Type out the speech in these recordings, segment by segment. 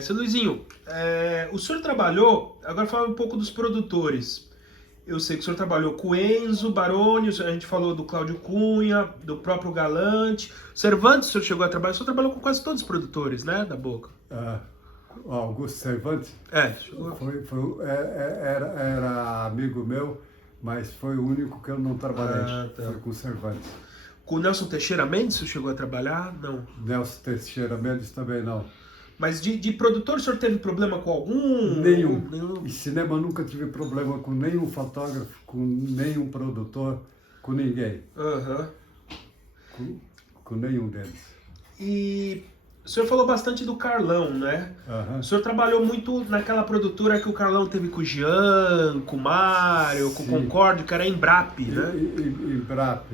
Seu Luizinho, o senhor trabalhou, agora fala um pouco dos produtores. Eu sei que o senhor trabalhou com o Enzo Baroni, a gente falou do Cláudio Cunha, do próprio Galante. Cervantes, o senhor chegou a trabalhar, o senhor trabalhou com quase todos os produtores, né, da Boca? O Augusto Cervantes Chegou. era amigo meu, mas foi o único que eu não trabalhei. Tá. Foi com o Cervantes. Com o Nelson Teixeira Mendes, o senhor chegou a trabalhar? Não. Nelson Teixeira Mendes também não. Mas de produtor, o senhor teve problema com algum? Nenhum. Em cinema eu nunca tive problema com nenhum fotógrafo, com nenhum produtor, com ninguém. Com nenhum deles. E o senhor falou bastante do Carlão, né? O senhor trabalhou muito naquela produtora que o Carlão teve com o Jean, com o Mário, com o Concorde, que era a Embrap, né? Embrap,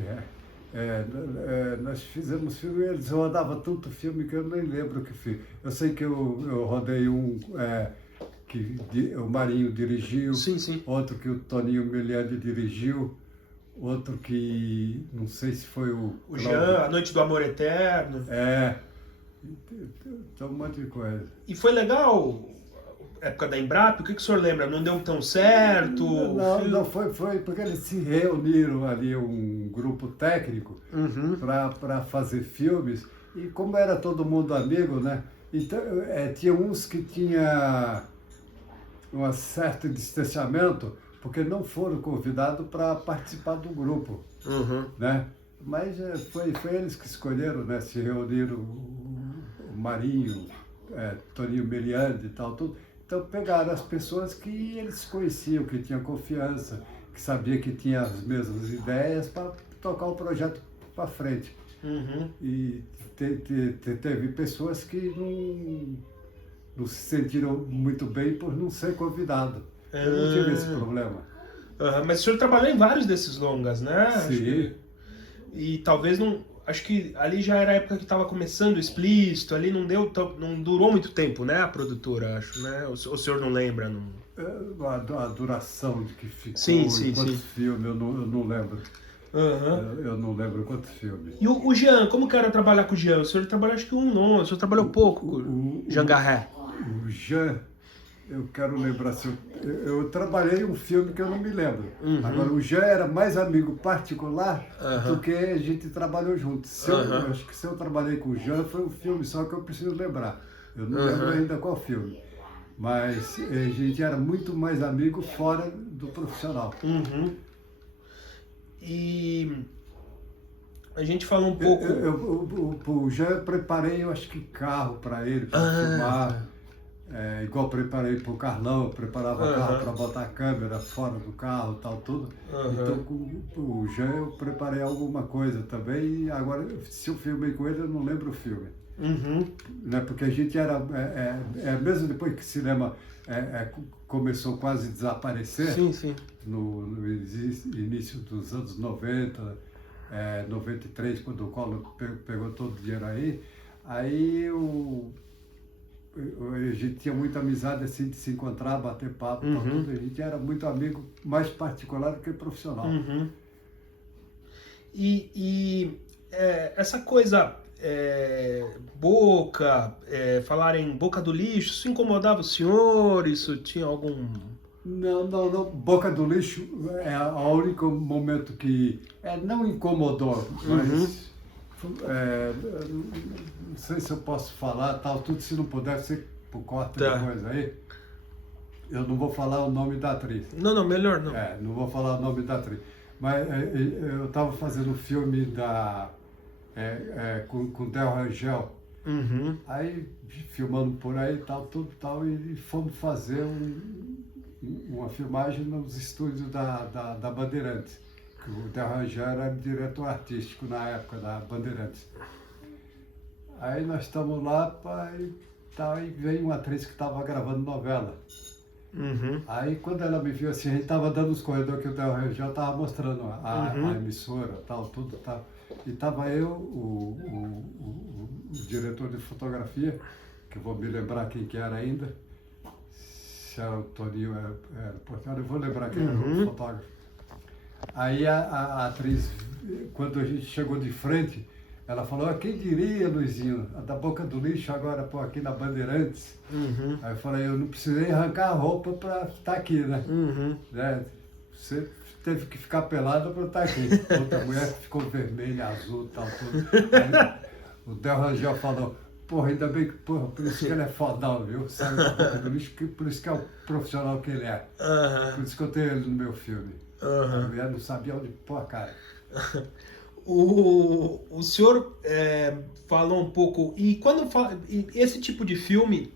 nós fizemos filme, eles rodavam tanto filme que eu nem lembro o que fiz. Eu sei que eu rodei um que o Marinho dirigiu, Sim. Outro que o Toninho Miliani dirigiu, outro que não sei se foi o Jean, A Noite do Amor Eterno. Então, um monte de coisa. E foi legal a época da Embrap? O que o senhor lembra? Não deu tão certo? Não foi porque eles se reuniram ali, um grupo técnico, para fazer filmes. E como era todo mundo amigo, né? Então, tinha uns que tinha um certo distanciamento, porque não foram convidados para participar do grupo, né? Mas foi eles que escolheram, né? Se reuniram o Marinho, Toninho Miliani e tal, tudo. Então pegaram as pessoas que eles conheciam, que tinham confiança, que sabiam que tinham as mesmas ideias para tocar o projeto para frente. E teve pessoas que não se sentiram muito bem por não ser convidado. Eu não tive esse problema. Mas o senhor trabalhou em vários desses longas, né? Sim. E talvez não... Acho que ali já era a época que estava começando o Explícito, ali não durou muito tempo, né, a produtora, acho, né? O senhor não lembra? Não... A duração de que ficou, sim. quantos filmes, eu não lembro. Eu não lembro quantos filmes. E o Jean, como que era trabalhar com o Jean? O senhor trabalhou acho que o senhor trabalhou pouco com o Jean Garret. O Jean, eu quero lembrar, eu trabalhei em um filme que eu não me lembro. Agora, o Jean era mais amigo particular do que a gente trabalhou junto. Eu acho que se eu trabalhei com o Jean, foi um filme só que eu preciso lembrar. Eu não lembro ainda qual filme. Mas a gente era muito mais amigo fora do profissional. E a gente falou um pouco... O Jean, eu preparei, eu acho que carro para ele, para filmar. Igual preparei para o Carlão, eu preparava carro para botar a câmera fora do carro e tal, tudo. Então, com o Jean eu preparei alguma coisa também, e agora, se eu filmei com ele, eu não lembro o filme. Né? Porque a gente era, mesmo depois que o cinema começou quase a desaparecer, no início dos anos 90, 93, quando o Collor pegou todo o dinheiro aí a gente tinha muita amizade assim de se encontrar, bater papo, tudo. A gente era muito amigo, mais particular do que profissional. E essa coisa, falar em boca do lixo, isso incomodava o senhor? Isso tinha algum... Não. Boca do lixo é o único momento que não incomodou, mas... não sei se eu posso falar, tal, tudo, se não puder, você corta depois aí. Eu não vou falar o nome da atriz. Não, melhor não. Não vou falar o nome da atriz. Mas eu estava fazendo um filme com Del Rangel. Aí, filmando por aí, tudo, e fomos fazer uma filmagem nos estúdios da Bandeirantes. O Del Rangel era diretor artístico na época da Bandeirantes. Aí nós estamos lá e veio uma atriz que estava gravando novela. Aí quando ela me viu assim, a gente estava dando os corredores que o Del Rangel estava mostrando a emissora, tudo. E estava eu, o diretor de fotografia, que eu vou me lembrar quem que era ainda, se era o Toninho, era portátil, eu vou lembrar quem era o fotógrafo. Aí a atriz, quando a gente chegou de frente, Ela falou, quem diria, Luizinho, a da Boca do Lixo agora, pô, aqui na Bandeirantes. Aí eu falei, eu não precisei arrancar a roupa para estar aqui, né? Né? Você teve que ficar pelada para estar aqui. Outra mulher ficou vermelha, azul, tal, tudo. Aí, o Del Rangel falou, porra, ainda bem que, porra, por isso que ele é fodão, viu? Sabe da Boca do Lixo, por isso que é o profissional que ele é. Por isso que eu tenho ele no meu filme. A mulher não sabia onde pôr a cara. O senhor falou um pouco, e quando fala, esse tipo de filme,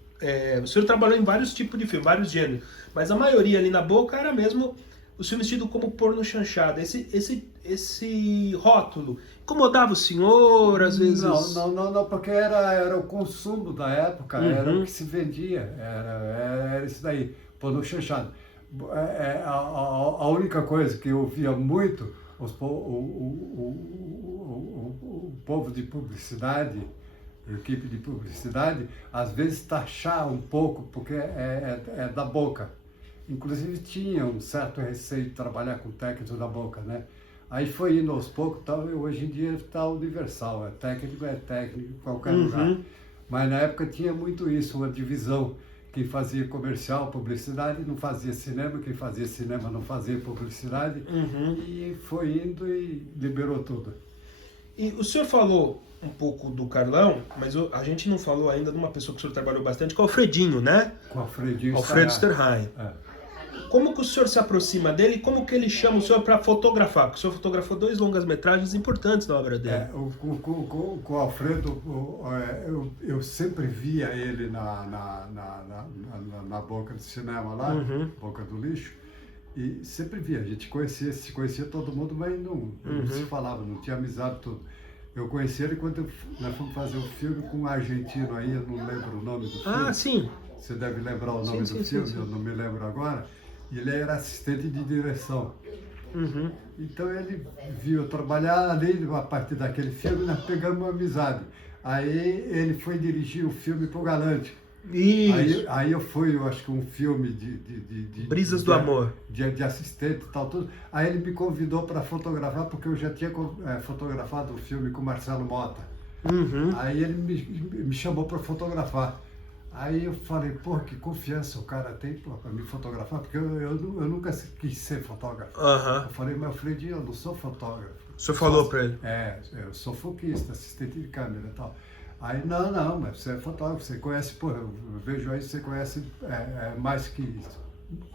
o senhor trabalhou em vários tipos de filme, vários gêneros, mas a maioria ali na Boca era mesmo os filmes tidos como porno chanchada. Esse rótulo incomodava o senhor, às vezes? Não, porque era o consumo da época, era o que se vendia, era isso daí, porno chanchado. A única coisa que eu via muito, o povo de publicidade, a equipe de publicidade, às vezes taxar um pouco, porque é da Boca. Inclusive tinha um certo receio de trabalhar com técnico da Boca, né? Aí foi indo aos poucos, hoje em dia está universal, é técnico em qualquer lugar. Mas na época tinha muito isso, uma divisão. Quem fazia comercial, publicidade, não fazia cinema, quem fazia cinema não fazia publicidade, e foi indo e liberou tudo. E o senhor falou um pouco do Carlão, mas a gente não falou ainda de uma pessoa que o senhor trabalhou bastante, que é o Alfredinho, né? Com o Alfredinho Alfredo Sterheim. Como que o senhor se aproxima dele e como que ele chama o senhor para fotografar? Porque o senhor fotografou 2 longas-metragens importantes da obra dele. Com o Alfredo, eu sempre via ele na Boca do Cinema lá, Boca do Lixo, e sempre via. A gente se conhecia todo mundo, mas não se falava, não tinha amizade, tudo. Eu conheci ele quando nós fomos fazer um filme com um argentino aí, eu não lembro o nome do filme. Ah, sim. Você deve lembrar o nome do filme, eu não me lembro agora. Ele era assistente de direção. Então ele viu eu trabalhar ali, a partir daquele filme, nós pegamos uma amizade. Aí ele foi dirigir o filme pro Galante. Aí eu acho que um filme de Brisas do Amor. De assistente e tal, tudo. Aí ele me convidou para fotografar, porque eu já tinha fotografado o filme com o Marcelo Mota. Aí ele me chamou para fotografar. Aí eu falei, pô, que confiança o cara tem para me fotografar, porque eu nunca quis ser fotógrafo. Eu falei, mas Fredinho, eu não sou fotógrafo. O senhor falou para ele? Eu sou foquista, assistente de câmera e tal. Aí, não, mas você é fotógrafo, você conhece, pô, eu vejo aí, você conhece mais que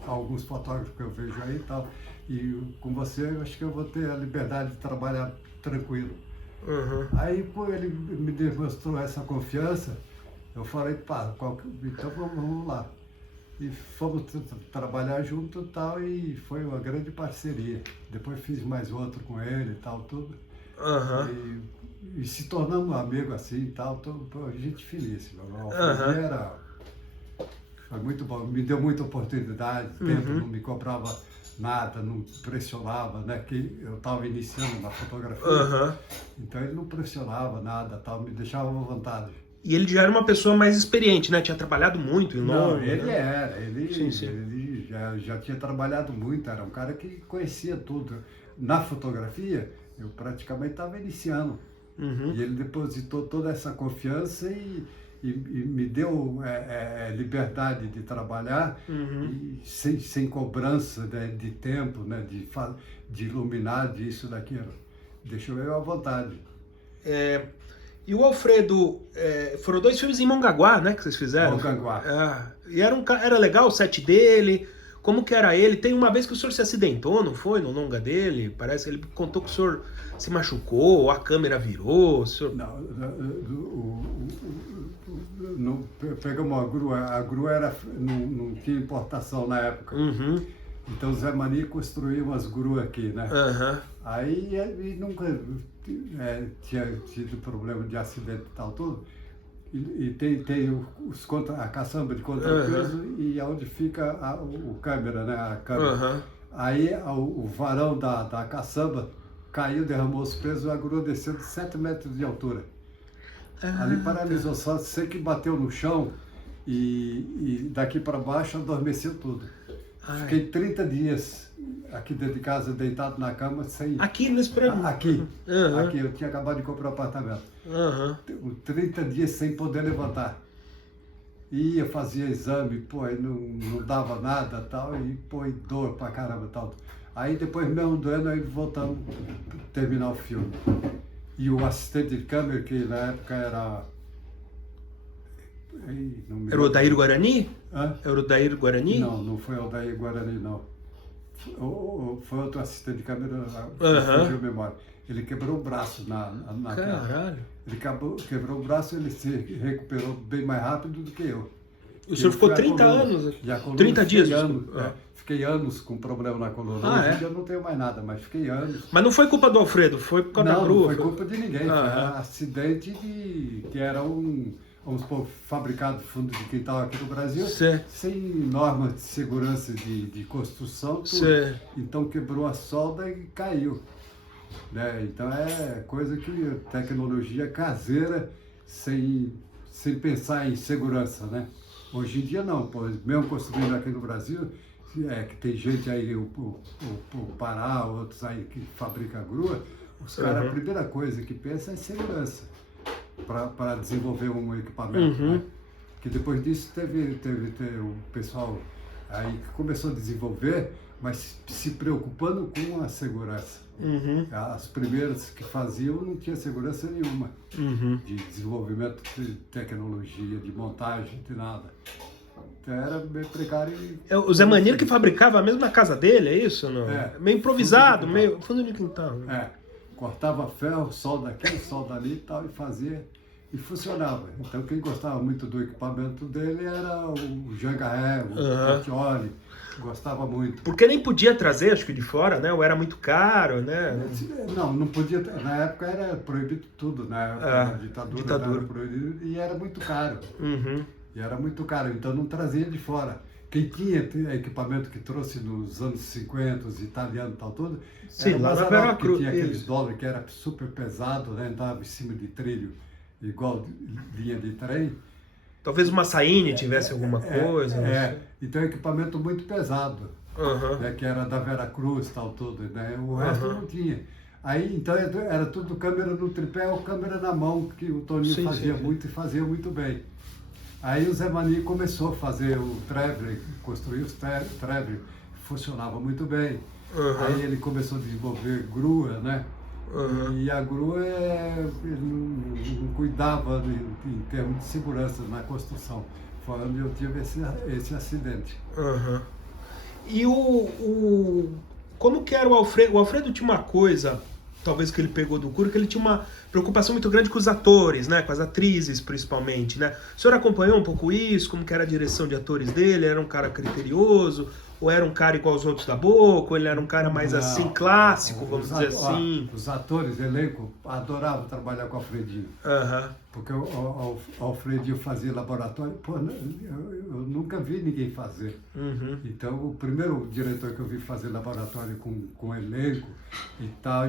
alguns fotógrafos que eu vejo aí e tal. E com você, eu acho que eu vou ter a liberdade de trabalhar tranquilo. Aí, pô, ele me demonstrou essa confiança. Eu falei, pá, então vamos lá. E fomos trabalhar junto e tal, e foi uma grande parceria. Depois fiz mais outro com ele e tal, tudo. E se tornamos amigos assim e tal, gente finíssima. Foi muito bom, me deu muita oportunidade, tempo, não me cobrava nada, não pressionava, né? Que eu estava iniciando na fotografia, então ele não pressionava nada, tal, me deixava à vontade. E ele já era uma pessoa mais experiente, né? Tinha trabalhado muito em Londres. Ele já tinha trabalhado muito, era um cara que conhecia tudo. Na fotografia, eu praticamente estava iniciando. E ele depositou toda essa confiança e me deu liberdade de trabalhar e sem cobrança, né, de tempo, né, de iluminar, disso, daquilo. Deixou eu à vontade. E o Alfredo, foram 2 filmes em Mongaguá, né, que vocês fizeram? Mongaguá. E era legal o set dele? Como que era ele? Tem uma vez que o senhor se acidentou, não foi? No longa dele? Parece que ele contou que o senhor se machucou, ou a câmera virou, o senhor... Não, pegamos a grua não tinha importação na época. Então o Zé Mani construiu umas gruas aqui, né? Aí ele nunca tinha tido problema de acidente e tal, tudo. E tem a caçamba de contrapeso e onde fica o câmera, né? A câmera. Aí o varão da caçamba caiu, derramou os pesos, a grua desceu de 7 metros de altura. Ali paralisou, só sei que bateu no chão e daqui para baixo adormeceu tudo. Fiquei 30 dias aqui dentro de casa, deitado na cama, sem... Aqui nesse programa? Aqui, Uhum. aqui, eu tinha acabado de comprar um apartamento. Uhum. 30 dias sem poder levantar. Ia, fazia exame, pô, aí não dava nada, tal, e pô, e dor pra caramba, tal. Aí depois, mesmo doendo, aí voltamos a terminar o filme. E o assistente de câmera, que na época era... Era o Odair Guarani? Hã? Era o Odair Guarani? Não foi o Odair Guarani, não. Foi outro assistente de câmera, fugiu a memória. Ele quebrou o braço na Caralho. Ele quebrou o braço, ele se recuperou bem mais rápido do que eu. O senhor ficou 30 anos? E a coluna, 30 dias? Fiquei anos com problema na coluna. Hoje em dia eu não tenho mais nada, mas fiquei anos. Mas não foi culpa do Alfredo, foi por causa da grua? Não foi culpa de ninguém. Foi um acidente que era vamos supor, fabricado fundo de quintal aqui no Brasil, sem normas de segurança de construção, tudo. Então quebrou a solda e caiu. Né? Então é coisa que tecnologia caseira, sem pensar em segurança, né? Hoje em dia não, pô, mesmo construindo aqui no Brasil, que tem gente aí, o Pará, outros aí que fabricam grua, os caras, a primeira coisa que pensa é segurança para desenvolver um equipamento, né? Que depois disso teve o pessoal aí que começou a desenvolver, mas se preocupando com a segurança. As primeiras que faziam não tinha segurança nenhuma de desenvolvimento de tecnologia, de montagem, de nada. Então era meio precário. O Zé Maneiro que fabricava mesmo na casa dele, é isso? Não? Meio improvisado, meio fundo de quintal. Né? Cortava ferro, solda aqui, solda ali e tal, e fazia, e funcionava. Então quem gostava muito do equipamento dele era o Jangaré, o Portioli, gostava muito. Porque nem podia trazer, acho que de fora, né? Ou era muito caro, né? Não podia, na época era proibido tudo, né? A ditadura. Era proibido, e era muito caro. E era muito caro, então não trazia de fora. Quem tinha equipamento que trouxe nos anos 50, os italianos e tal, tudo, era o Mazzaropi, que tinha aqueles dólares que era super pesado, né? Andava em cima de trilho, igual linha de trem. Talvez uma Massaini tivesse alguma coisa. Então é equipamento muito pesado, né? Que era da Veracruz e tal, tudo, né? O resto não tinha. Aí, então, era tudo câmera no tripé ou câmera na mão, que o Toninho fazia muito e fazia muito bem. Aí o Zé Mani começou a fazer o Traveler, construiu os Traveler, funcionava muito bem. Aí ele começou a desenvolver grua, né? E a grua, ele não cuidava em termos de segurança na construção. Foi onde eu tive esse acidente. E como que era o Alfredo? O Alfredo tinha uma coisa, talvez que ele pegou do Cury, que ele tinha uma preocupação muito grande com os atores, né? Com as atrizes, principalmente, né? O senhor acompanhou um pouco isso? Como que era a direção de atores dele? Era um cara criterioso? Ou era um cara igual aos outros da Boca? Ou ele era um cara mais assim, clássico, vamos dizer assim? Os atores, elenco, adoravam trabalhar com o Alfredinho. Porque o Alfredinho fazia laboratório. Pô, eu nunca vi ninguém fazer. Então, o primeiro diretor que eu vi fazer laboratório com elenco e tal,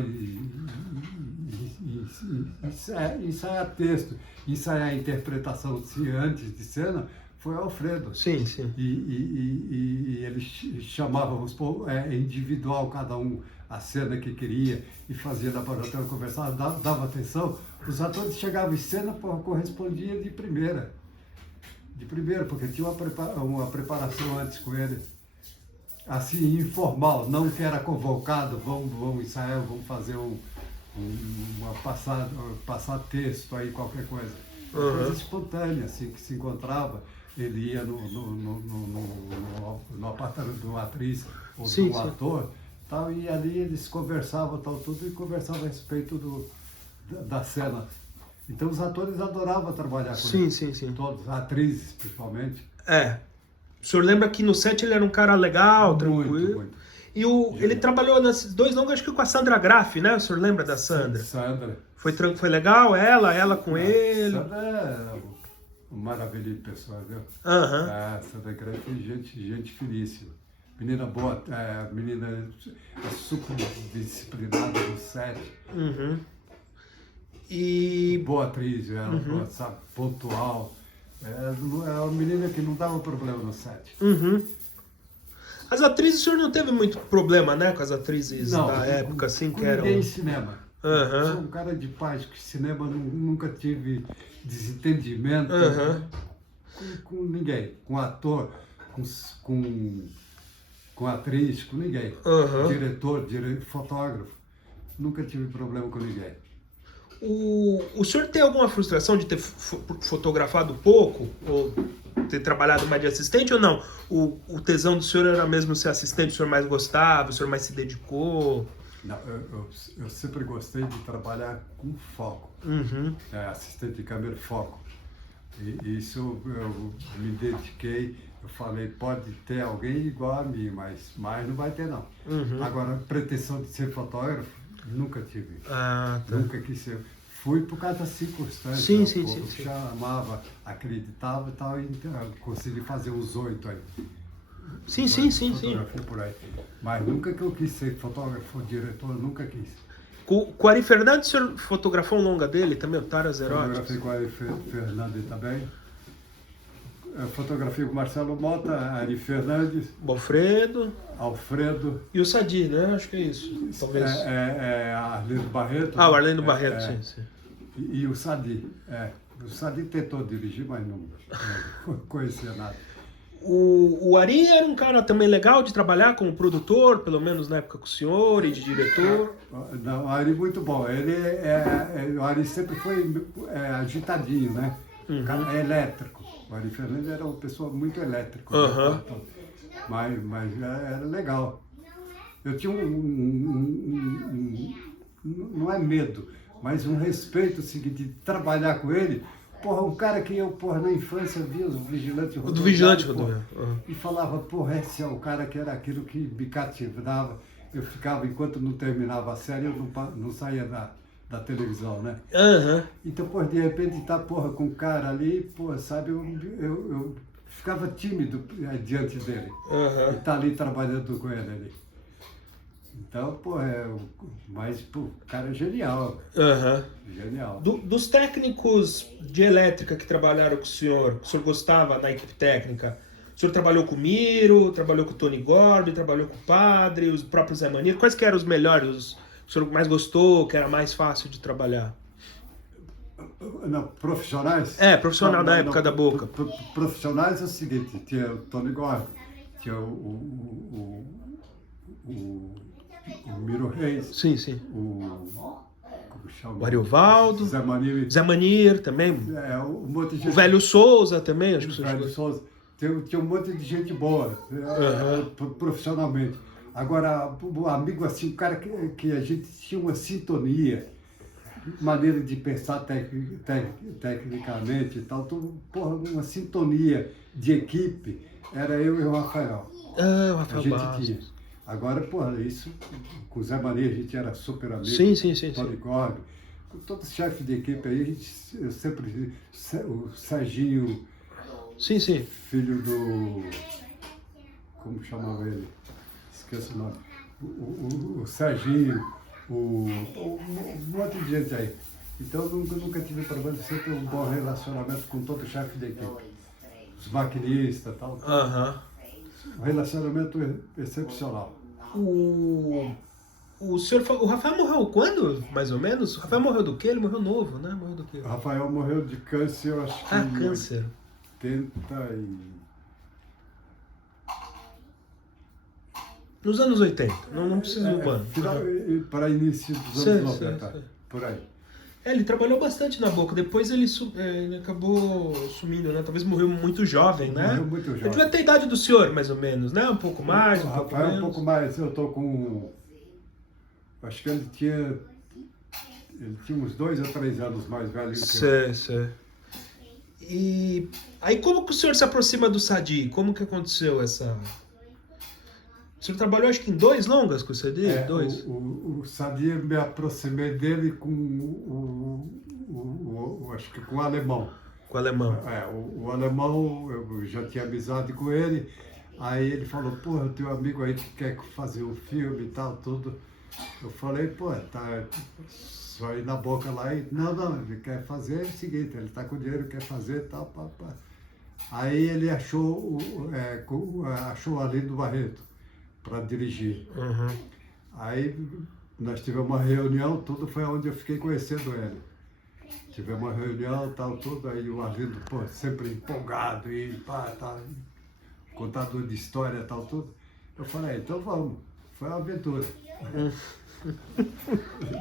ensaiar texto, ensaiar a interpretação antes de cena, foi o Alfredo. Sim. E ele chamava individual cada um a cena que queria e fazia laboratório, conversava, dava atenção. Os atores chegavam em cena, correspondia de primeira, porque tinha uma preparação antes com ele, assim, informal, não que era convocado, vamos ensaiar, vamos fazer passar texto aí, qualquer coisa. Coisa espontânea, assim, que se encontrava. Ele ia no apartamento de uma atriz ou de um ator, tal, e ali eles conversavam tudo e conversavam a respeito da cena. Então os atores adoravam trabalhar com ele. Sim. Todos, atrizes principalmente. O senhor lembra que no set ele era um cara legal, tranquilo? Muito. E ele trabalhou nesses dois longas, acho que com a Sandra Graff, né? O senhor lembra da Sandra? Sandra. Foi legal? Ela com ele? Sandra é uma maravilha de pessoa, viu? Sandra Graff é gente finíssima. Menina boa, menina super disciplinada no set. E boa atriz, ela boa, sabe, pontual. É uma menina que não dava problema no set. As atrizes, o senhor não teve muito problema, né? Com as atrizes da época, assim, que eram... ninguém em cinema. Eu sou Aham. um cara de paz, que cinema nunca tive desentendimento Aham. com ninguém. Com ator, com atriz, com ninguém. Aham. Diretor, fotógrafo. Nunca tive problema com ninguém. O senhor tem alguma frustração de ter fotografado pouco? Ou ter trabalhado mais de assistente ou não? O tesão do senhor era mesmo ser assistente, o senhor mais gostava, o senhor mais se dedicou? Não, eu sempre gostei de trabalhar com foco. Uhum. Assistente de câmera foco. E isso eu me dediquei. Eu falei, pode ter alguém igual a mim, mas mais não vai ter não. Uhum. Agora, pretensão de ser fotógrafo, nunca tive. Ah, tá. Nunca quis ser. Fui por causa das circunstâncias. Sim, O sim, povo sim. chamava, acreditava e tal, então eu consegui fazer uns 8 aí. Sim. Fotografia por aí. Mas nunca que eu quis ser fotógrafo ou diretor, nunca quis. Com o Ari Fernandes, o senhor fotografou um longa dele também, o Taras Eróticos? Fotografei com a Ari Fernandes também. Eu fotografei com Marcelo Mota, Ari Fernandes, Alfredo. E o Sadi, né? Acho que é isso, talvez. Arlindo Barreto. O Arlindo Barreto, sim. E o Sadi. O Sadi tentou dirigir, mas não conhecia nada. O Ari era um cara também legal de trabalhar como produtor, pelo menos na época com o senhor, e de diretor. Não, o Ari muito bom. O Ari sempre foi agitadinho, né? Uhum. O cara é elétrico. O Ari Fernandes era uma pessoa muito elétrica. Uhum. Né? Mas era legal. Eu tinha não é medo, mas um respeito seguinte, de trabalhar com ele. Porra, um cara que eu, na infância via os vigilantes rodoviários. Do vigilante rodoviário. Uhum. E falava, porra, esse é o cara que era aquilo que me cativava. Eu ficava, enquanto não terminava a série, eu não saía da televisão, né? Uhum. Então, porra, de repente, tá, porra, com o cara ali, porra, sabe, eu ficava tímido diante dele. Uhum. E tá ali trabalhando com ele ali. Então, pô, mas pô, o cara é genial. Uhum. Genial. Dos técnicos de elétrica que trabalharam com o senhor gostava da equipe técnica? O senhor trabalhou com o Miro, trabalhou com o Tony Gordo, trabalhou com o Padre, os próprios Zé Mania. Quais que eram os melhores, o senhor mais gostou, que era mais fácil de trabalhar? Não, profissionais? Profissional da época da Boca. Profissionais é o seguinte, tinha o Tony Gordo, tinha o Miro Reis. Sim. Como chama? O Ariovaldo. Zé Manier também. Um monte de gente. O Velho Souza também, acho que o Velho Souza. Tinha um monte de gente boa, profissionalmente. Agora, o amigo assim, um cara que a gente tinha uma sintonia, maneira de pensar tecnicamente e tal, porra, uma sintonia de equipe, era eu e o Rafael. O Rafael a gente Bastos. tinha. Agora, porra, isso, com o Zé Maria a gente era super amigo. Sim. Tony Gorg, com todos os chefes de equipe aí, eu sempre, o Serginho, Sim. filho do, como chamava ele? Esqueço o nome. O Serginho, um monte de gente aí. Então eu nunca tive problema de sempre um bom relacionamento com todo o chefe de equipe. Os maquinistas e tal. Um relacionamento excepcional. O senhor falou, o Rafael morreu quando, mais ou menos? O Rafael morreu do quê? Ele morreu novo, né? Morreu do quê? O Rafael morreu de câncer, eu acho que... câncer. 80 e... Nos anos 80, não precisa do ano. Para início dos anos 90, por aí. Ele trabalhou bastante na Boca, depois ele acabou sumindo, né? Talvez morreu muito jovem, né? Morreu muito jovem. Ele devia ter a idade do senhor, mais ou menos, né? Um pouco mais, um pouco menos. Um pouco mais, eu tô com... Acho que ele tinha uns 2 ou 3 anos mais velho que eu. Sei. E aí como que o senhor se aproxima do Sadi? Como que aconteceu essa... O senhor trabalhou acho que em 2 longas com o Sadi? 2? O Sadi, eu me aproximei dele com acho que com o alemão. Com o alemão. O alemão, eu já tinha amizade com ele, aí ele falou, porra, eu tenho um amigo aí que quer fazer um filme e tal, tudo. Eu falei, pô, tá só ir na Boca lá e... Não, ele quer fazer o seguinte, ele tá com dinheiro, quer fazer e tal, pá. Aí ele achou o Arlindo Barreto. para dirigir. Uhum. Aí nós tivemos uma reunião, tudo foi onde eu fiquei conhecendo ele. Tivemos uma reunião, tal, tudo, aí o Arlindo, pô, sempre empolgado, e pá, tal, contador de história, tal, tudo. Eu falei, então vamos, foi uma aventura.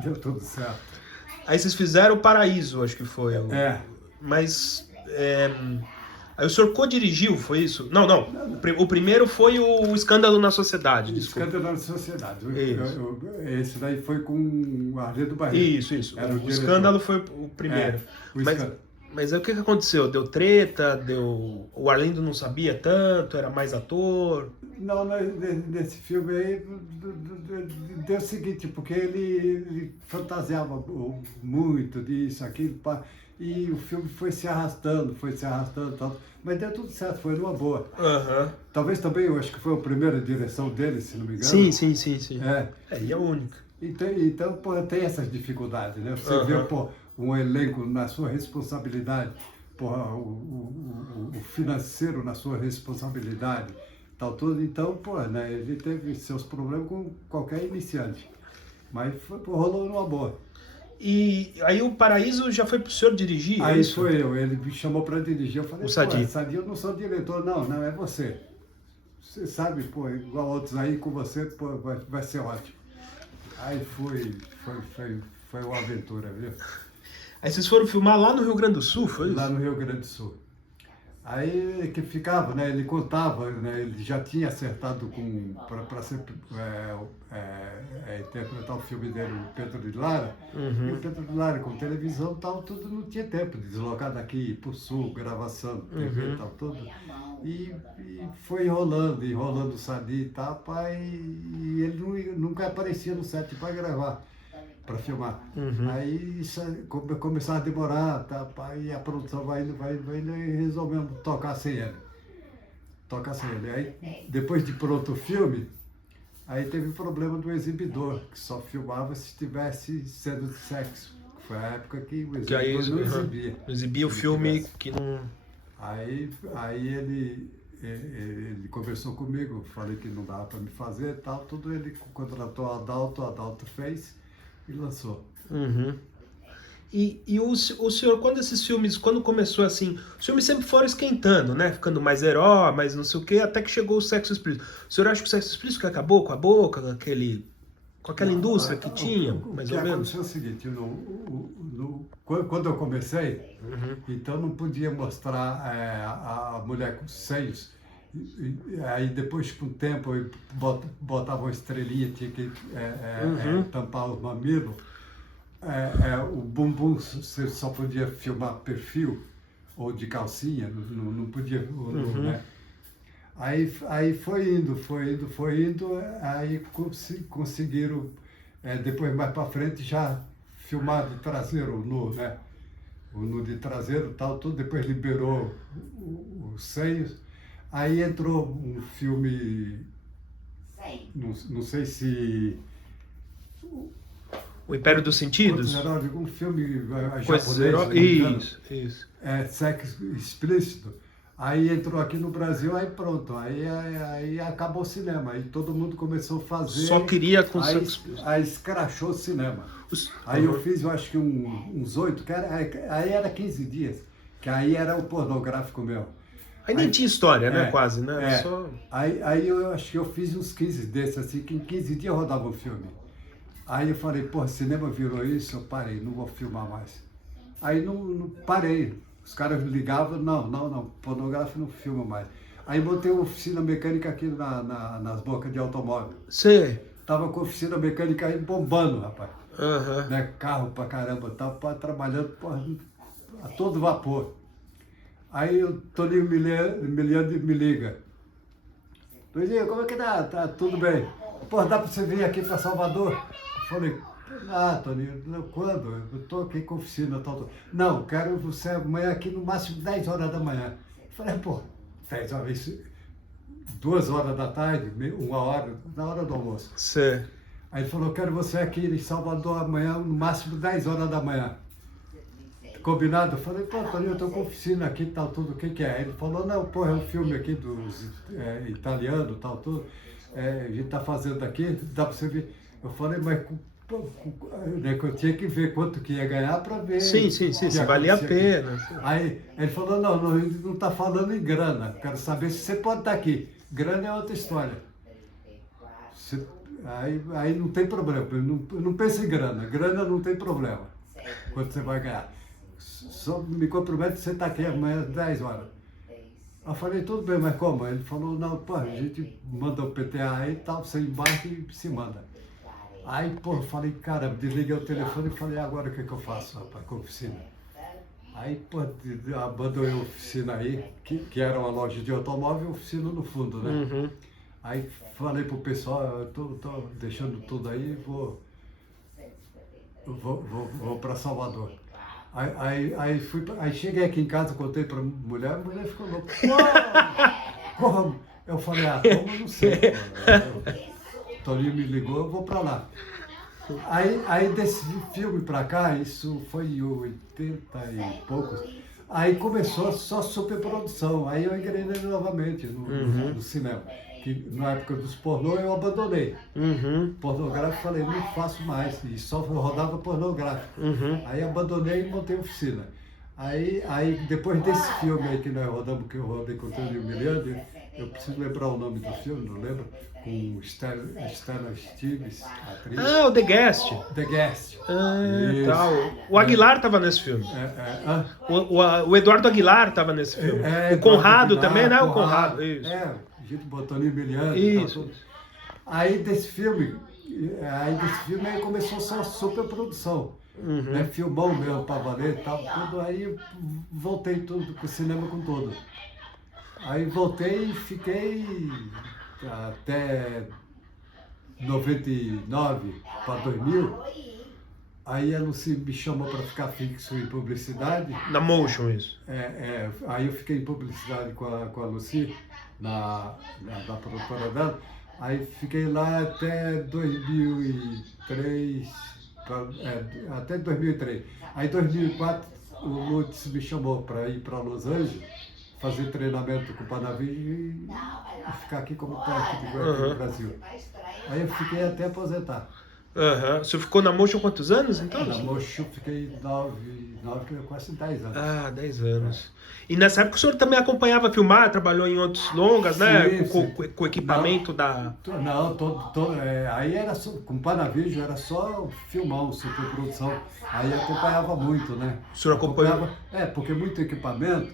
Deu tudo certo. Aí vocês fizeram o Paraíso, acho que foi. Mas... Aí o senhor co-dirigiu, foi isso? Não. O primeiro foi o Escândalo na Sociedade. Desculpa. Escândalo na Sociedade. Isso. Esse daí foi com o Arlindo Barreto. Isso. Era O Escândalo foi o primeiro. Mas aí o que aconteceu? Deu treta? O Arlindo não sabia tanto? Era mais ator? Não, nesse filme aí deu o seguinte, porque ele fantasiava muito disso, aquilo, e o filme foi se arrastando, tal, mas deu tudo certo, foi numa boa. Uhum. Talvez também, eu acho que foi a primeira direção dele, se não me engano. Sim. E a única. Então, pô, tem essas dificuldades, né? Você vê, pô, um elenco na sua responsabilidade, porra, o financeiro na sua responsabilidade, tal, tudo. Então, pô, né, ele teve seus problemas com qualquer iniciante, mas rolou numa boa. E aí o Paraíso já foi pro senhor dirigir? Aí foi eu, ele me chamou para dirigir, eu falei, o Sadi. Sadi, eu não sou diretor, não, é você. Você sabe, pô, igual outros aí, com você, pô, vai ser ótimo. Aí foi uma aventura, viu? Aí vocês foram filmar lá no Rio Grande do Sul, foi isso? Lá no Rio Grande do Sul. Aí que ficava, né? Ele contava, né? Ele já tinha acertado para interpretar o filme dele, o Pedro de Lara. Uhum. E o Pedro de Lara, com televisão e tal, tudo não tinha tempo de deslocar daqui para o Sul, gravação, TV e tal, tudo. E foi enrolando o Sadi e tal, e ele nunca aparecia no set para gravar, para filmar. Uhum. Aí começava a demorar, tá, e a produção vai indo, e resolvemos tocar sem ele. Aí, depois de pronto o filme, aí teve o problema do exibidor, que só filmava se estivesse sendo de sexo. Foi a época que o exibidor não exibia. Exibia o filme que não... Aí ele conversou comigo, falei que não dava para me fazer e tal, tudo. Ele contratou a Adalto fez e lançou. Uhum. E o senhor, quando começou assim, os filmes sempre foram esquentando, né? Ficando mais herói, mais não sei o quê, até que chegou o sexo explícito. O senhor acha que o sexo explícito que acabou com a boca, com aquela indústria que tinha, mais ou menos? O que aconteceu é o seguinte, quando eu comecei, então não podia mostrar a mulher com seios. Aí depois, com o tempo, eu botava uma estrelinha, tinha que tampar o mamilo. O bumbum você só podia filmar perfil ou de calcinha, não podia, né? Aí foi indo, aí conseguiram, depois mais para frente já filmar de traseiro o nu, né? O nu de traseiro e tal, tudo, depois liberou os seios. Aí entrou um filme, não sei se... O Império dos Sentidos? Um filme japonês. Isso. Sexo explícito. Aí entrou aqui no Brasil, aí pronto, aí acabou o cinema, aí todo mundo começou a fazer... Só queria com sexo explícito. Aí escrachou o cinema. Aí eu fiz, eu acho que uns 8, aí era 15 dias, que aí era o pornográfico meu. Aí nem tinha história, né? Quase, né? Só... Aí eu acho que eu fiz uns 15 desses, assim, que em 15 dias rodava o filme. Aí eu falei, pô, cinema virou isso, eu parei, não vou filmar mais. Aí não parei. Os caras me ligavam, não, pornográfico não filma mais. Aí botei uma oficina mecânica aqui nas bocas de automóvel. Sim. Tava com a oficina mecânica aí bombando, rapaz. Uhum. Né? Carro pra caramba, tava trabalhando a todo vapor. Aí o Toninho me liga. Luizinho, como é que tá tudo bem? Pô, dá pra você vir aqui pra Salvador? Eu falei, Toninho, quando? Eu tô aqui com a oficina, tal. Não, quero você amanhã aqui no máximo 10 horas da manhã. Eu falei, pô, 10 horas, 2 horas da tarde, 1 hora, na hora do almoço. Sim. Aí ele falou, quero você aqui em Salvador amanhã, no máximo 10 horas da manhã. combinado, eu falei, pô, Toninho, eu tô com oficina aqui, tal, tudo, o que que é? Ele falou, não, pô, é um filme aqui dos italianos, tal, tudo, a gente tá fazendo aqui, dá pra você ver. Eu falei, mas né, que eu tinha que ver quanto que ia ganhar para ver. Sim, se valia a pena. Aí ele falou, não, ele não está falando em grana, quero saber se você pode estar aqui. Grana é outra história. Aí não tem problema, eu não penso em grana, grana não tem problema, quanto você vai ganhar. Só me compromete que você está aqui amanhã às 10 horas. Eu falei, tudo bem, mas como? Ele falou, não, pô, a gente manda o PTA aí e tal, você embarca e se manda. Aí, pô, falei, cara, desliguei o telefone e falei, agora o que eu faço, rapaz, com a oficina? Aí, pô, abandonei a oficina aí, que era uma loja de automóvel e oficina no fundo, né? Uhum. Aí falei pro pessoal, eu tô deixando tudo aí, vou para Salvador. Aí cheguei aqui em casa, contei pra mulher, a mulher ficou louca. Como? Eu falei, como? Não sei. Toninho me ligou, eu vou para lá. Aí desse filme para cá, isso foi em 80 e poucos, aí começou só superprodução. Aí eu engrenei novamente no cinema. Que na época dos pornô eu abandonei. Pornográfico, falei, não faço mais. E só rodava pornográfico. Aí abandonei e montei oficina. Aí depois desse filme aí que nós rodamos, que eu rodei com o Toninho Miliandi, eu preciso lembrar o nome do filme, não lembro? Com Stella Stevens, atriz. Ah, o The Guest. The Guest. Tal. O Aguilar estava nesse filme. O Eduardo Aguilar estava nesse filme. O Conrado Aguilar, também, né? O Conrado. Isso. A gente botou Toninho Miliandi. Isso. Aí desse filme aí começou só a superprodução. Né? Filmão mesmo para valer e tal, tudo. Aí voltei tudo com o cinema com tudo. Aí voltei e fiquei até 99 para 2000. Aí a Lucy me chamou para ficar fixo em publicidade. Na Motion, isso. Aí eu fiquei em publicidade com a Lucy, da produtora dela. Aí fiquei lá até 2003, até 2003. Aí em 2004 o Lutz me chamou para ir para Los Angeles, fazer treinamento com o Panavision e ficar aqui como técnico aqui no Brasil. Aí eu fiquei até aposentar. Você ficou na Motion quantos anos, então? Na Motion fiquei 9, quase 10 anos. 10 anos. E nessa época o senhor também acompanhava filmar, trabalhou em outros longas, né? Sim. Com equipamento Aí era só, com Panavision era só filmar, superprodução. Aí acompanhava muito, né? O senhor acompanhava? Porque muito equipamento,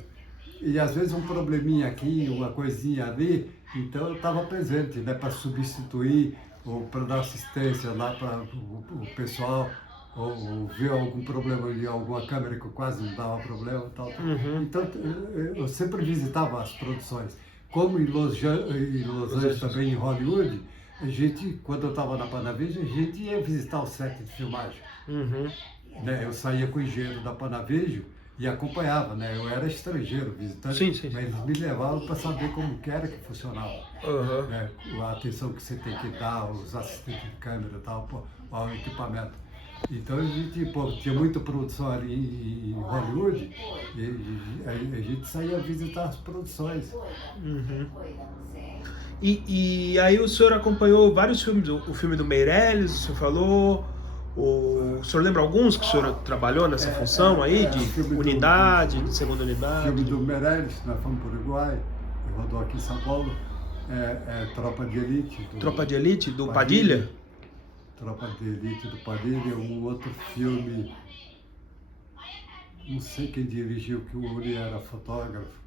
e às vezes um probleminha aqui, uma coisinha ali, então eu estava presente, né? Para substituir, ou para dar assistência lá para o pessoal, ou ver algum problema em alguma câmera que quase não dava problema e tal. Então eu sempre visitava as produções. Como em Los Angeles, também em Hollywood, a gente, quando eu estava na Panavision, a gente ia visitar o set de filmagem. Né? Eu saía com o engenheiro da Panavision e acompanhava, né? Eu era estrangeiro, visitante, mas eles me levavam para saber como que era que funcionava. Né? A atenção que você tem que dar, os assistentes de câmera e tal, ao equipamento. Então a gente tinha muita produção ali em Hollywood e a gente saía visitar as produções. E aí o senhor acompanhou vários filmes, o filme do Meirelles, o senhor falou... O senhor lembra alguns que o senhor trabalhou nessa função aí, de unidade, de segunda unidade? O filme do Meirelles, nós fomos para o Uruguai, rodou aqui em São Paulo, Tropa de Elite. Tropa de Elite, do Padilha? Tropa de Elite do Padilha, um outro filme, não sei quem dirigiu, que o Uri era fotógrafo.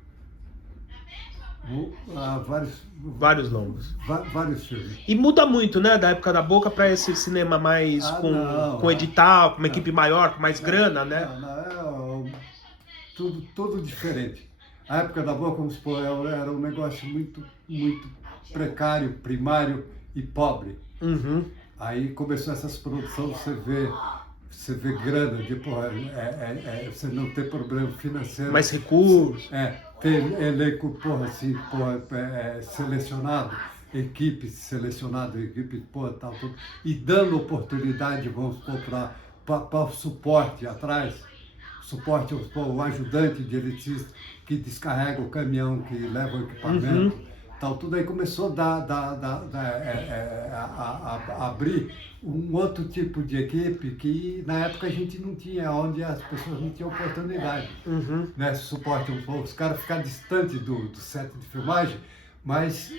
Vários longos. Vários filmes. E muda muito, né, da época da Boca para esse cinema mais com edital, com uma equipe maior, com mais grana, né? Tudo diferente. A época da Boca, vamos supor, era um negócio muito precário, primário e pobre. Aí começou essas produções, você vê grana, você não tem problema financeiro. Mais recursos. Ter elenco, selecionado, equipe selecionada, tal, tudo, e dando oportunidade, vamos supor, para o suporte atrás, suporte, o ajudante de eletricista que descarrega o caminhão, que leva o equipamento, tal, tudo aí começou a abrir um outro tipo de equipe que na época a gente não tinha, onde as pessoas não tinham oportunidade. Né? Suporte, os caras ficar distante do set de filmagem, mas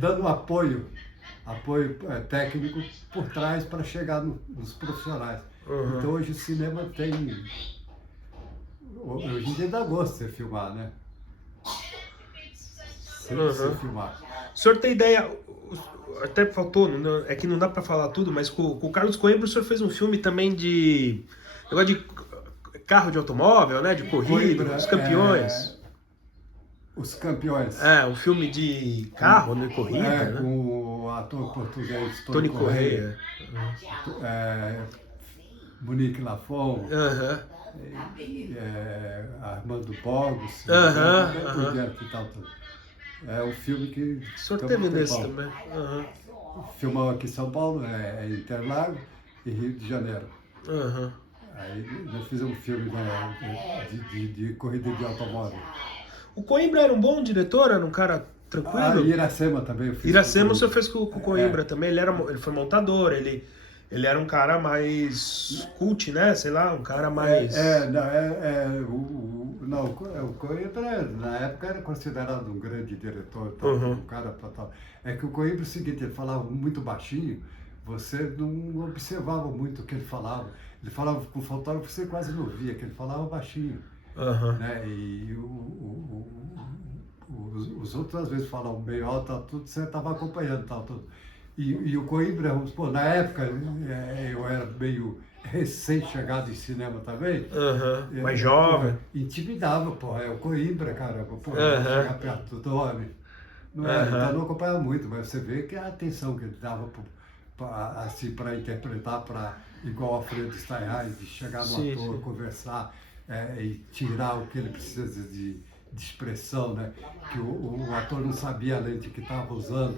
dando apoio técnico por trás para chegar nos profissionais. Então hoje o cinema tem... Hoje em dia dá gosto de você filmar, né? Você filmar. O senhor tem ideia, até faltou, é que não dá para falar tudo, mas com o Carlos Coimbra o senhor fez um filme também de negócio de carro de automóvel, né? De corrida, Coimbra, Os Campeões. Os Campeões. Um filme de carro, de corrida, né? Com o ator português Tony Correia. Monique Lafon. Armando Bogos. É um filme que... O senhor teve nesse também. Filmou aqui em São Paulo, Interlagos e Rio de Janeiro. Aí nós fizemos um filme de corrida de automóvel. O Coimbra era um bom diretor? Era um cara tranquilo? Iracema também. Eu fiz Iracema você fez com o Coimbra também. Ele foi montador, ele era um cara mais cult, né? Sei lá, um cara mais... o Coimbra na época era considerado um grande diretor, um cara total. É que o Coimbra é o seguinte, ele falava muito baixinho, você não observava muito o que ele falava. Ele falava com o fotógrafo, você quase não via, que ele falava baixinho. Né? E os outros às vezes falavam meio alto, tudo, você estava acompanhando, tudo. E o Coimbra, na época, eu era meio recém-chegado em cinema também. Mais jovem. Intimidava, é o Coimbra, caramba, chegar perto do homem. Então não acompanhava muito, mas você vê que a atenção que ele dava assim, para interpretar, igual Alfredo Steinheim, de chegar no ator, conversar e tirar o que ele precisa de expressão, né? Que o ator não sabia a lente que estava usando,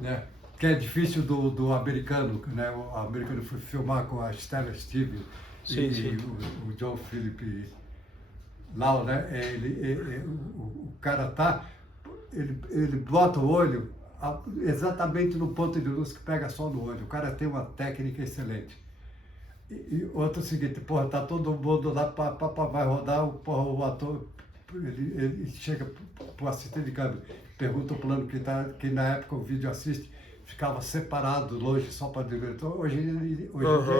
né? Que é difícil do americano, né? O americano foi filmar com a Stella Steve e o John Philip Lau, né? O cara ele bota o olho exatamente no ponto de luz que pega só no olho. O cara tem uma técnica excelente. E outro seguinte, tá todo mundo lá, vai rodar, o ator, ele chega pro assistente de câmera, pergunta o plano que na época o vídeo assiste, ficava separado, longe, só para diretor. Hoje em dia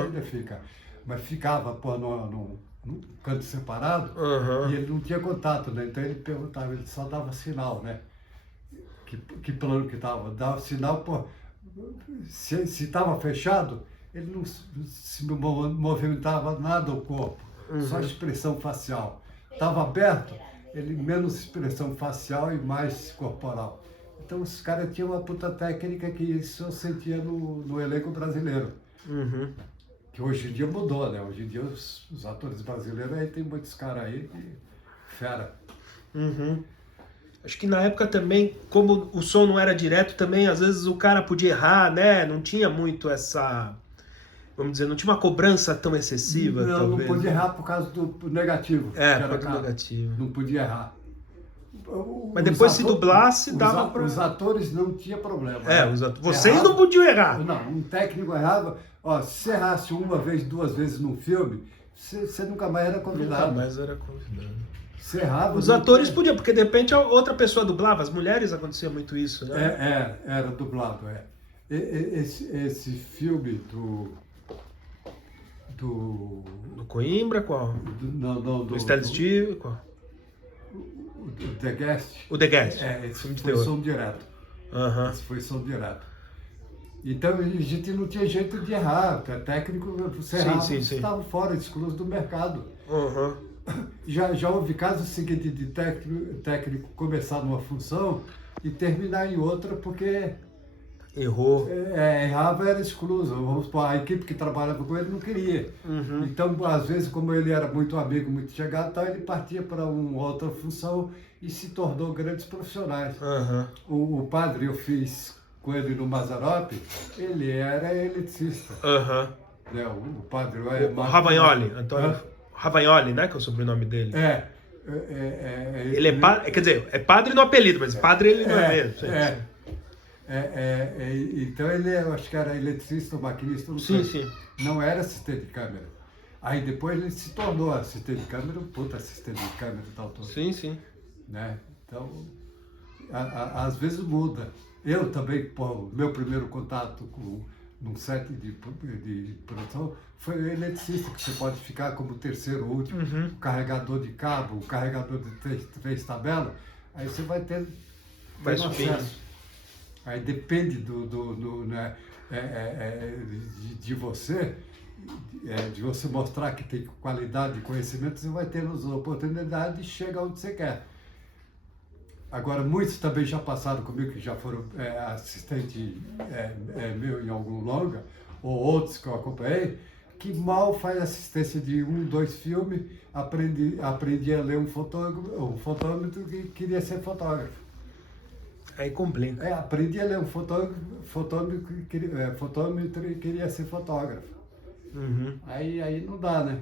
ainda fica, mas ficava no canto separado e ele não tinha contato, né? Então ele perguntava, ele só dava sinal, né? Que plano que estava, dava sinal, se estava fechado, ele não se movimentava nada o corpo, só expressão facial. Estava aberto, ele menos expressão facial e mais corporal. Então os caras tinham uma puta técnica que isso eu sentia no elenco brasileiro. Que hoje em dia mudou, né? Hoje em dia os atores brasileiros aí tem muitos caras aí que fera. Acho que na época também, como o som não era direto, também às vezes o cara podia errar, né? Não tinha muito essa... Vamos dizer, não tinha uma cobrança tão excessiva, talvez. Não podia errar por causa do negativo. Por causa do negativo. Não podia errar. Mas depois se dublasse, dava pra... Os atores não tinham problema. Vocês não podiam errar. Não, um técnico errava. Se você errasse uma vez, duas vezes num filme, você nunca mais era convidado. Nunca mais era convidado. Você errava. Os atores podiam, porque de repente outra pessoa dublava. As mulheres acontecia muito isso, né? Era dublado, Esse filme do Coimbra, qual? Do Stella Steve, qual? O The Guest. O The Guest. Esse foi som direto. Esse foi som direto. Então a gente não tinha jeito de errar. Técnico, você errava, você estava fora, excluído do mercado. Já houve casos seguintes de técnico começar numa função e terminar em outra porque... Errou. Errava, era excluso. Vamos supor, a equipe que trabalhava com ele não queria. Então, às vezes, como ele era muito amigo, muito chegado, então ele partia para uma outra função e se tornou grandes profissionais. O padre, eu fiz com ele no Mazzaropi, ele era eletricista. Uhum. Né? O padre... O Ravagnoli, Antônio Ravagnoli, né? Que é o sobrenome dele. Ele é padre, quer dizer, é padre no apelido, mas padre ele não é mesmo. Então ele, eu acho que era eletricista ou maquinista, não Sim, sei. sim. Não era assistente de câmera. Aí depois ele se tornou assistente de câmera, um puta assistente de câmera e tal. Sim, sim. Né? Então, às vezes muda. Eu também, pô, meu primeiro contato com num set de produção foi o eletricista, que você pode ficar como terceiro último, o carregador de cabo, o carregador de três tabelas, aí você vai ter acesso. Aí depende né, de você, de você mostrar que tem qualidade e conhecimento, você vai ter as oportunidades de chegar onde você quer. Agora, muitos também já passaram comigo, que já foram assistente meu em algum longa, ou outros que eu acompanhei, que mal faz assistência de 1, 2 filmes, aprendi a ler um fotômetro que queria ser fotógrafo. Aí complica. Aprendi a ler um fotômetro e queria ser fotógrafo. Uhum. Aí não dá, né?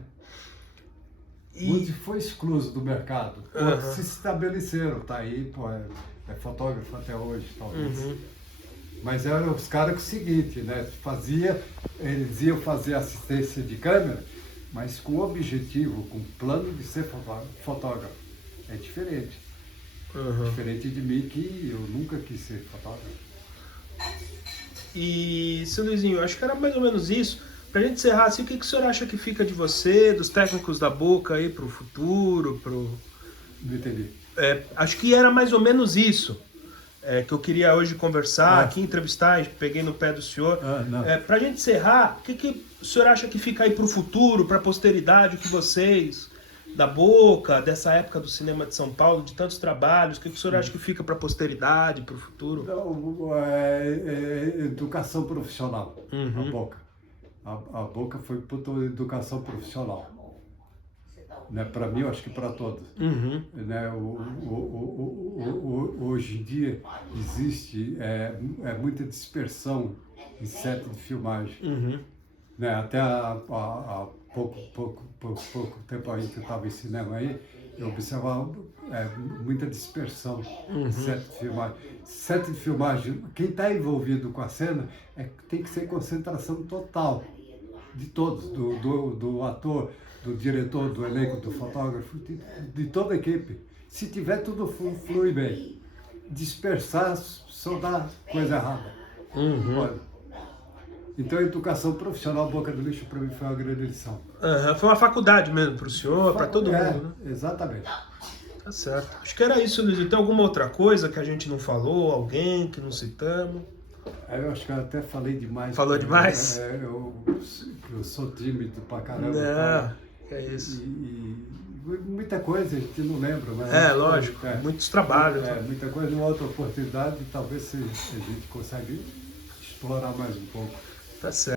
Muitos foi excluso do mercado. Outros se estabeleceram, tá aí, pô, é fotógrafo até hoje, talvez. Uhum. Mas eram os caras com o seguinte, né? Eles iam fazer assistência de câmera, mas com objetivo, com plano de ser fotógrafo. É diferente. Diferente de mim, que eu nunca quis ser fotógrafo. E, seu Luizinho, acho que era mais ou menos isso. Pra gente encerrar, assim, o que o senhor acha que fica de você, dos técnicos da Boca aí pro futuro, Não entendi. Acho que era mais ou menos isso que eu queria hoje conversar, aqui entrevistar, peguei no pé do senhor. Pra gente encerrar, o que o senhor acha que fica aí pro futuro, pra posteridade, o que vocês, da Boca, dessa época do cinema de São Paulo, de tantos trabalhos, o que o senhor acha que fica pra posteridade, pro futuro? Educação profissional, a Boca. A Boca foi por educação profissional. Né? Para mim, eu acho que para todos. Né? Hoje em dia existe muita dispersão em set de filmagem. Né? Até há pouco tempo aí que eu estava em cinema aí, eu observava muita dispersão em set de filmagem. Set de filmagem, quem está envolvido com a cena tem que ser concentração total de todos, do ator, do diretor, do elenco, do fotógrafo, de toda a equipe. Se tiver tudo flui bem, dispersar só dá coisa errada. Então a educação profissional Boca do Lixo para mim foi uma grande lição. Foi uma faculdade mesmo para o senhor, para todo mundo, né? Exatamente. Tá certo. Acho que era isso, Luiz. Tem alguma outra coisa que a gente não falou, alguém que não citamos? Eu acho que eu até falei demais. Falou demais? Eu sou tímido pra caramba. Não, é isso. E muita coisa a gente não lembra. Mas lógico. Muitos trabalhos. Muita coisa. Numa outra oportunidade, talvez a gente consiga explorar mais um pouco. Tá certo.